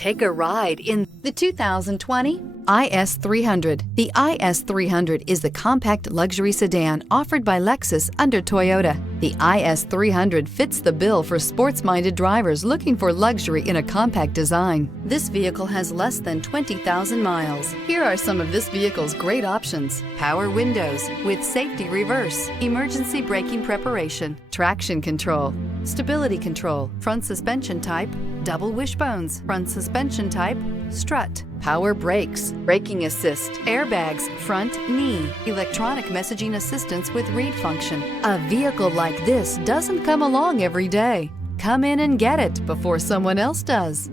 Take a ride in the 2020 IS300. The IS300 is the compact luxury sedan offered by Lexus under Toyota. The IS300 fits the bill for sports-minded drivers looking for luxury in a compact design. This vehicle has less than 20,000 miles. Here are some of this vehicle's great options: power windows with safety reverse, emergency braking preparation, traction control, stability control, front suspension type, double wishbones, front suspension type, strut, power brakes, braking assist, airbags, front knee, electronic messaging assistance with read function. A vehicle like this doesn't come along every day. Come in and get it before someone else does.